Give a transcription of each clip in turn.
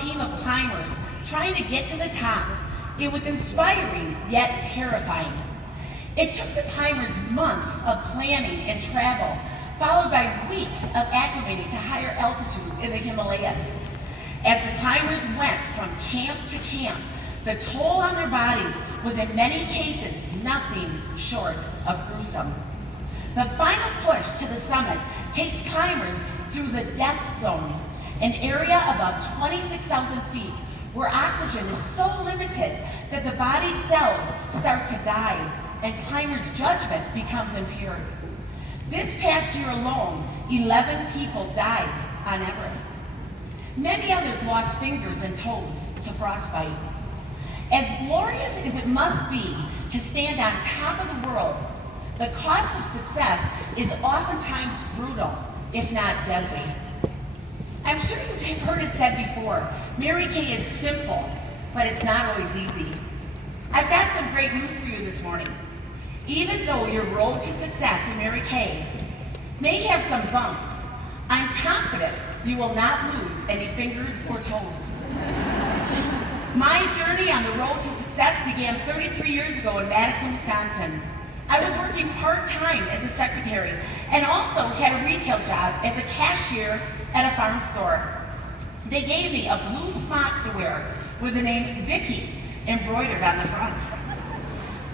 team of climbers trying to get to the top. It was inspiring, yet terrifying. It took the climbers months of planning and travel, followed by weeks of acclimating to higher altitudes in the Himalayas. As the climbers went from camp to camp, the toll on their bodies was in many cases nothing short of gruesome. The final push to the summit takes climbers through the death zone, an area above 26,000 feet where oxygen is so limited that the body's cells start to die and climbers' judgment becomes impaired. This past year alone, 11 people died on Everest. Many others lost fingers and toes to frostbite. As glorious as it must be to stand on top of the world, the cost of success is oftentimes brutal, if not deadly. I'm sure you've heard it said before, Mary Kay is simple, but it's not always easy. I've got some great news for you this morning. Even though your road to success in Mary Kay may have some bumps, I'm confident you will not lose any fingers or toes. My journey on the road to success began 33 years ago in Madson, Wisconsin. I was working part-time as a secretary and also had a retail job as a cashier at a farm store. They gave me a blue smock to wear with the name Vicky embroidered on the front.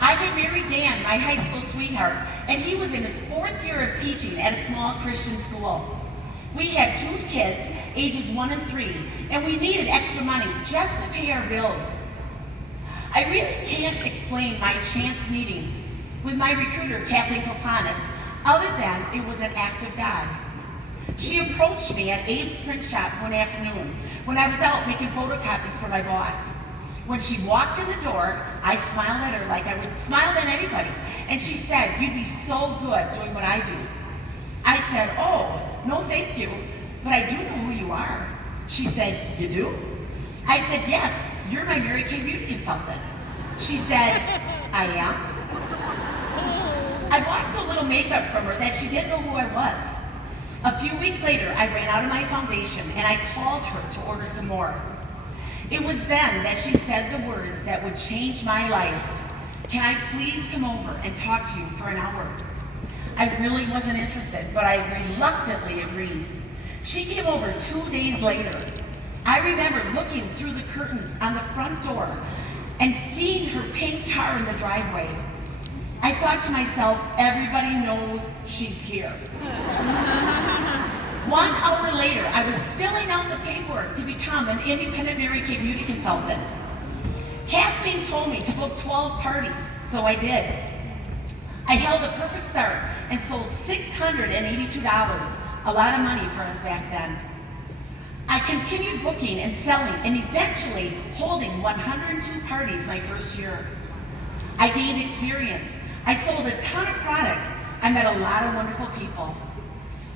I had married Dan, my high school sweetheart, and he was in his 4th year of teaching at a small Christian school. We had 2 kids, ages 1 and 3, and we needed extra money just to pay our bills. I really can't explain my chance meeting with my recruiter, Kathleen Kopanis, other than it was an act of God. She approached me at Abe's print shop one afternoon when I was out making photocopies for my boss. When she walked in the door, I smiled at her like I would smile at anybody, and she said, "You'd be so good doing what I do." I said, "Oh, no thank you, but I do know who you are." She said, "You do?" I said, "Yes, you're my Mary Kay beauty consultant." She said, "I am?" I bought so little makeup from her that she didn't know who I was. A few weeks later, I ran out of my foundation and I called her to order some more. It was then that she said the words that would change my life. "Can I please come over and talk to you for an hour?" I really wasn't interested, but I reluctantly agreed. She came over 2 days later. I remember looking through the curtains on the front door and seeing her pink car in the driveway. I thought to myself, everybody knows she's here. 1 hour later, I was filling out the paperwork to become an independent Mary Kay beauty consultant. Kathleen told me to book 12 parties, so I did. I held a perfect start and sold $682, a lot of money for us back then. I continued booking and selling and eventually holding 102 parties my first year. I gained experience. I sold a ton of product. I met a lot of wonderful people.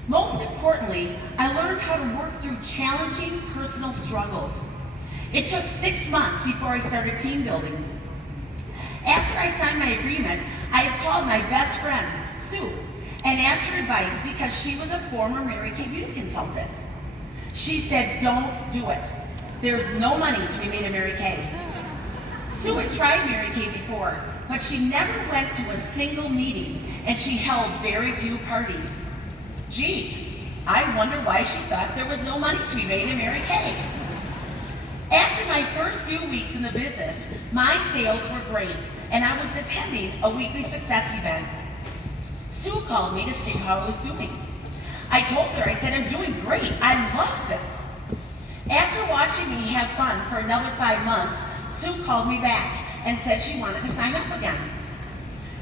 Most importantly, I learned how to work through challenging personal struggles. It took 6 months before I started team building. After I signed my agreement, I had called my best friend, Sue, and asked her advice because she was a former Mary Kay beauty consultant. She said, "Don't do it. There's no money to be made in Mary Kay." Sue had tried Mary Kay before, but she never went to a single meeting and she held very few parties. Gee, I wonder why she thought there was no money to be made in Mary Kay. After my first few weeks in the business, my sales were great and I was attending a weekly success event. Sue called me to see how I was doing. I told her, I said, "I'm doing great. I love this." After watching me have fun for another 5 months, Sue called me back and said she wanted to sign up again.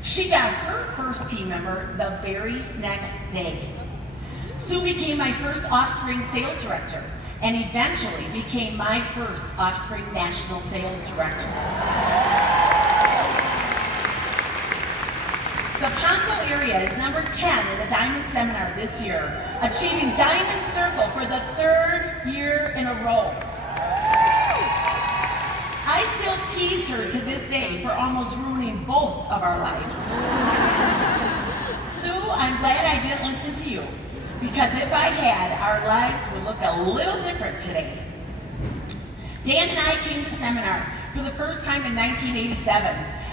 She got her first team member the very next day. Sue became my first Offspring sales director and eventually became my first Offspring national sales director. The Pongo area is number 10 in the Diamond Seminar this year, achieving Diamond Circle for the 3rd year in a row. I still tease her to this day for almost ruining both of our lives. Sue, I'm glad I didn't listen to you, because if I had, our lives would look a little different today. Dan and I came to seminar for the first time in 1987,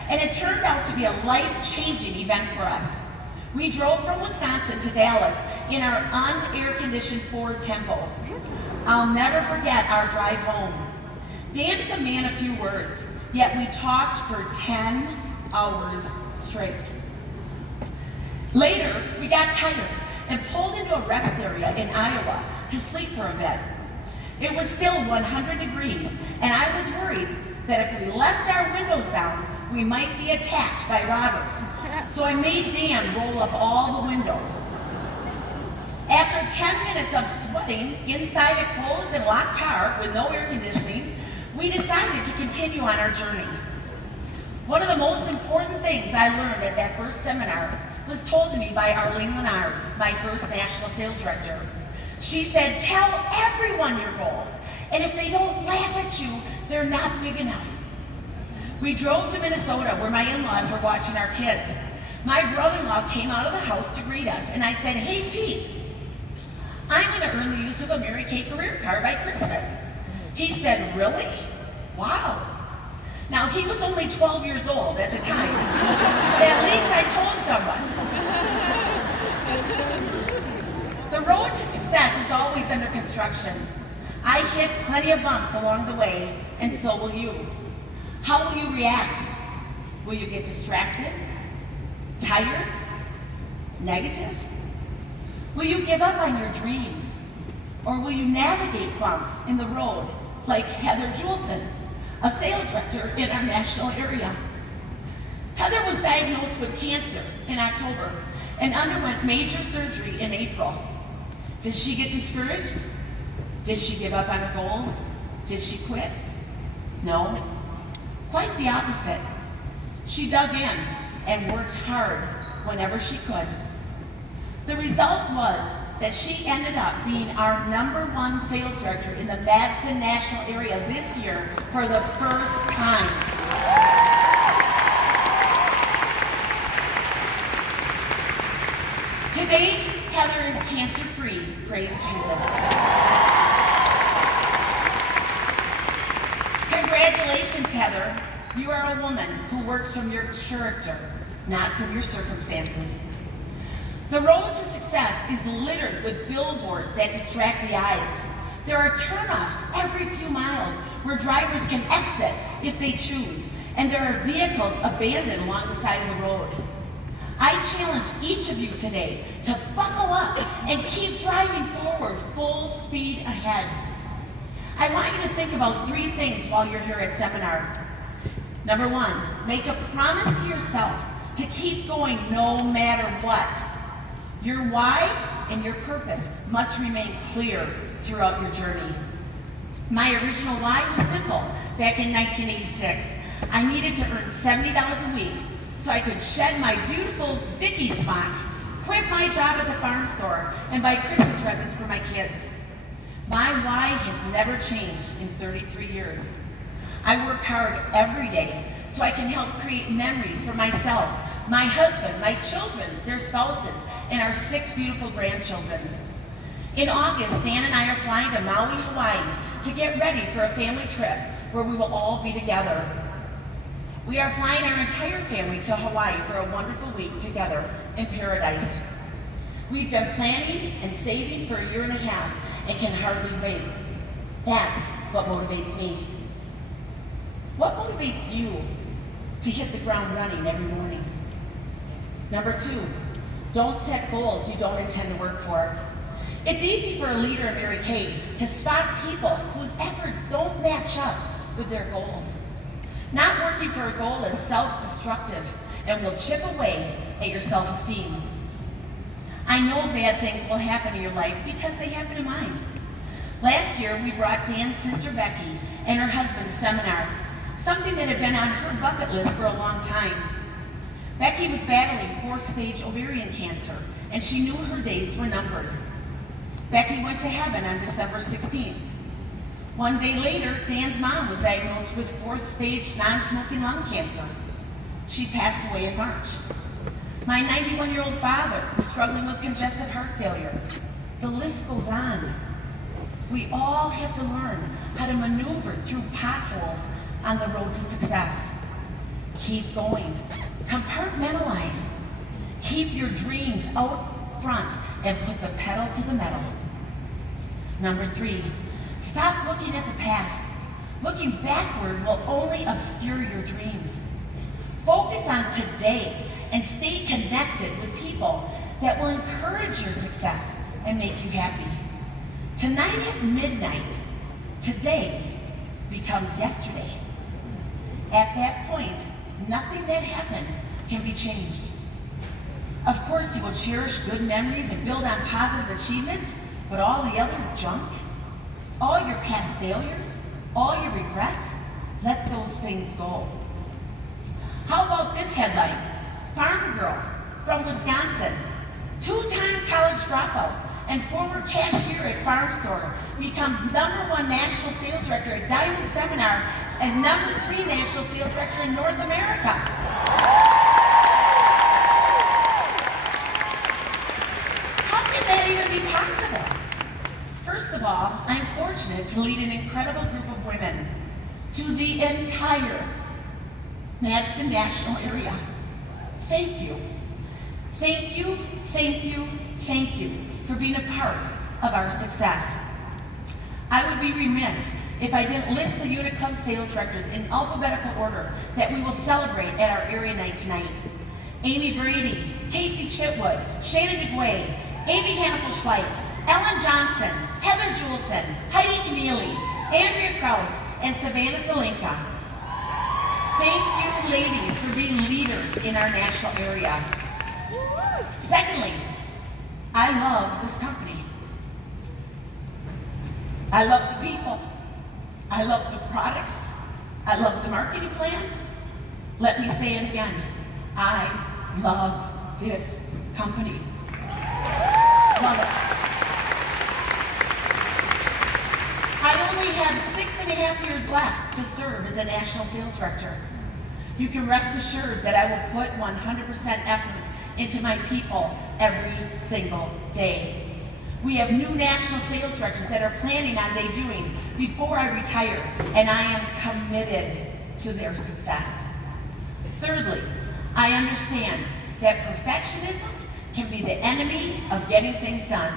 and it turned out to be a life-changing event for us. We drove from Wisconsin to Dallas in our unair-conditioned Ford Tempo. I'll never forget our drive home. Dan is a man of few words, yet we talked for 10 hours straight. Later, we got tired and pulled into a rest area in Iowa to sleep for a bit. It was still 100 degrees, and I was worried that if we left our windows down, we might be attacked by robbers. So I made Dan roll up all the windows. After 10 minutes of sweating inside a closed and locked car with no air conditioning, we decided to continue on our journey. One of the most important things I learned at that first seminar was told to me by Arlene Lennard, my first national sales director. She said, tell everyone your goals, and if they don't laugh at you, they're not big enough. We drove to Minnesota where my in-laws were watching our kids. My brother-in-law came out of the house to greet us, and I said, hey Pete, I'm gonna earn the use of a Mary Kay career card by Christmas. He said, really? Wow. Now, he was only 12 years old at the time, but at least I told someone. The road to success is always under construction. I hit plenty of bumps along the way, and so will you. How will you react? Will you get distracted? Tired? Negative? Will you give up on your dreams? Or will you navigate bumps in the road like Heather Juleson, a sales director in our national area? Heather was diagnosed with cancer in October and underwent major surgery in April. Did she get discouraged? Did she give up on her goals? Did she quit? No, quite the opposite. She dug in and worked hard whenever she could. The result was that she ended up being our #1 sales director in the Madson national area this year for the first time. Today, Heather is cancer-free, praise Jesus. Congratulations, Heather. You are a woman who works from your character, not from your circumstances. The road to success is littered with billboards that distract the eyes. There are turnoffs every few miles where drivers can exit if they choose, and there are vehicles abandoned along the side of the road. I challenge each of you today to buckle up and keep driving forward full speed ahead. I want you to think about 3 things while you're here at seminar. Number 1, make a promise to yourself to keep going no matter what. Your why and your purpose must remain clear throughout your journey. My original why was simple. Back in 1986, I needed to earn $70 a week so I could shed my beautiful Vicky smock, quit my job at the farm store, and buy Christmas presents for my kids. My why has never changed in 33 years. I work hard every day so I can help create memories for myself, my husband, my children, their spouses, and our 6 beautiful grandchildren. In August, Dan and I are flying to Maui, Hawaii to get ready for a family trip where we will all be together. We are flying our entire family to Hawaii for a wonderful week together in paradise. We've been planning and saving for 1.5 years and can hardly wait. That's what motivates me. What motivates you to hit the ground running every morning? Number 2, don't set goals you don't intend to work for. It's easy for a leader in Mary Kay to spot people whose efforts don't match up with their goals. Not working for a goal is self-destructive and will chip away at your self-esteem. I know bad things will happen in your life because they happen in mine. Last year, we brought Dan's sister Becky and her husband to seminar, something that had been on her bucket list for a long time. Becky was battling 4th-stage ovarian cancer, and she knew her days were numbered. Becky went to heaven on December 16th. One day later, Dan's mom was diagnosed with 4th-stage non-smoking lung cancer. She passed away in March. My 91-year-old father is struggling with congestive heart failure. The list goes on. We all have to learn how to maneuver through potholes on the road to success. Keep going. Compartmentalize. Keep your dreams out front and put the pedal to the metal. Number 3, stop looking at the past. Looking backward will only obscure your dreams. Focus on today and stay connected with people that will encourage your success and make you happy. Tonight at midnight, today becomes yesterday. At that point, nothing that happened can be changed. Of course, you will cherish good memories and build on positive achievements, but all the other junk, all your past failures, all your regrets, let those things go. How about this headline? Farm girl from Wisconsin, 2-time college dropout and former cashier at farm store, becomes #1 national sales director at Diamond Seminar and #3 national sales director in North America. How can that even be possible? First of all, I'm fortunate to lead an incredible group of women to the entire Madson national area. Thank you. Thank you, thank you, thank you for being a part of our success. I would be remiss if I didn't list the Unit Club sales directors in alphabetical order that we will celebrate at our area night tonight. Amy Brady, Casey Chitwood, Shannon DeGuay, Amy Hannafel-Schleich, Ellen Johnson, Heather Julesen, Heidi Keneally, Andrea Krause, and Savannah Zelenka. Thank you, ladies, for being leaders in our national area. Secondly, I love this company. I love the people. I love the products. I love the marketing plan. Let me say it again. I love this company. Love it. I only have 6.5 years left to serve as a national sales director. You can rest assured that I will put 100% effort into my people every single day. We have new national sales directors that are planning on debuting before I retire, and I am committed to their success. Thirdly, I understand that perfectionism can be the enemy of getting things done.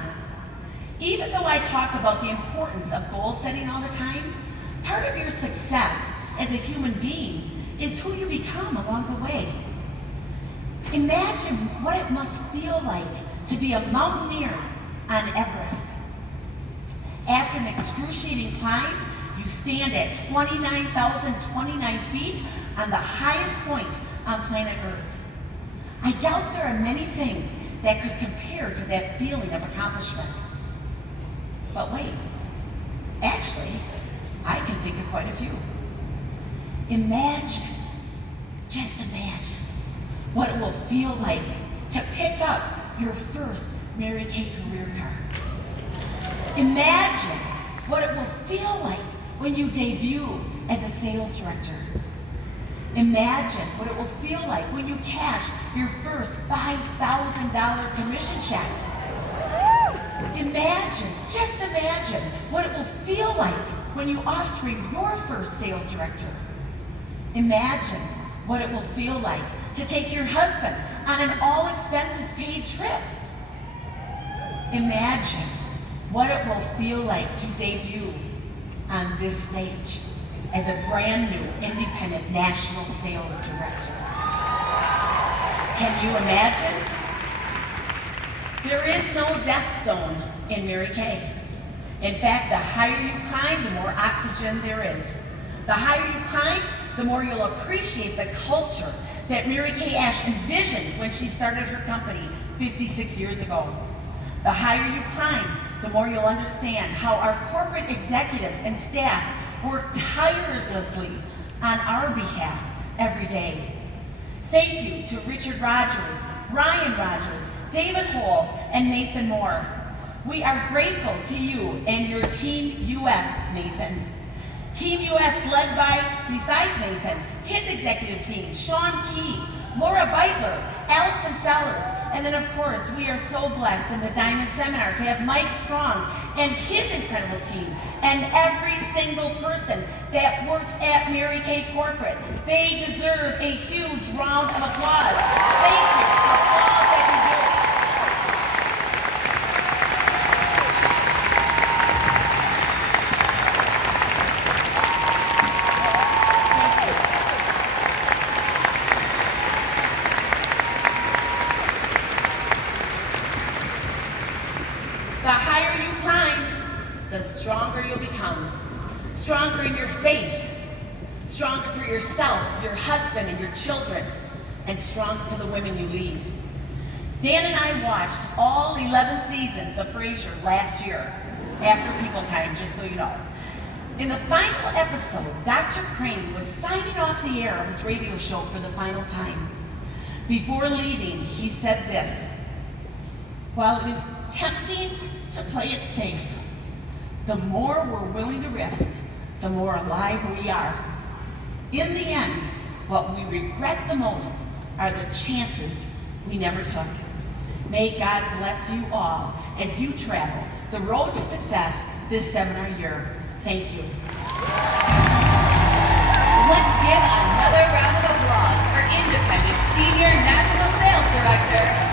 Even though I talk about the importance of goal setting all the time, part of your success as a human being is who you become along the way. Imagine what it must feel like to be a mountaineer on Everest. After an excruciating climb, you stand at 29,029 feet on the highest point on planet Earth. I doubt there are many things that could compare to that feeling of accomplishment. But wait, actually, I can think of quite a few. Imagine, just imagine, what it will feel like to pick up your first Mary Kay career card. Imagine what it will feel like when you debut as a sales director. Imagine what it will feel like when you cash your first $5,000 commission check. Imagine, just imagine what it will feel like when you offspring your first sales director. Imagine what it will feel like to take your husband on an all-expenses-paid trip. Imagine what it will feel like to debut on this stage as a brand new independent national sales director. Can you imagine? There is no death zone in Mary Kay. In fact, the higher you climb, the more oxygen there is. The higher you climb, the more you'll appreciate the culture that Mary Kay Ash envisioned when she started her company 56 years ago. The higher you climb, the more you'll understand how our corporate executives and staff work tirelessly on our behalf every day. Thank you to Richard Rogers, Ryan Rogers, David Hole, and Nathan Moore. We are grateful to you and your Team US, Nathan. Team US led by, besides Nathan, his executive team, Sean Key, Laura Beitler, Allison Sellers, And then, of course, we are so blessed in the Diamond Seminar to have Mike Strong and his incredible team and every single person that works at Mary Kay Corporate. They deserve a huge round of applause. Thank you for all that you do. The higher you climb, the stronger you'll become. Stronger in your faith, stronger for yourself, your husband, and your children, and stronger for the women you lead. Dan and I watched all 11 seasons of Frasier last year, after People Time, just so you know. In the final episode, Dr. Crane was signing off the air of his radio show for the final time. Before leaving, he said this: "While it is tempting to play it safe, the more we're willing to risk, the more alive we are. In the end, what we regret the most are the chances we never took." May God bless you all as you travel the road to success this seminar year. Thank you. Let's give another round of applause for Independent Senior National Sales Director,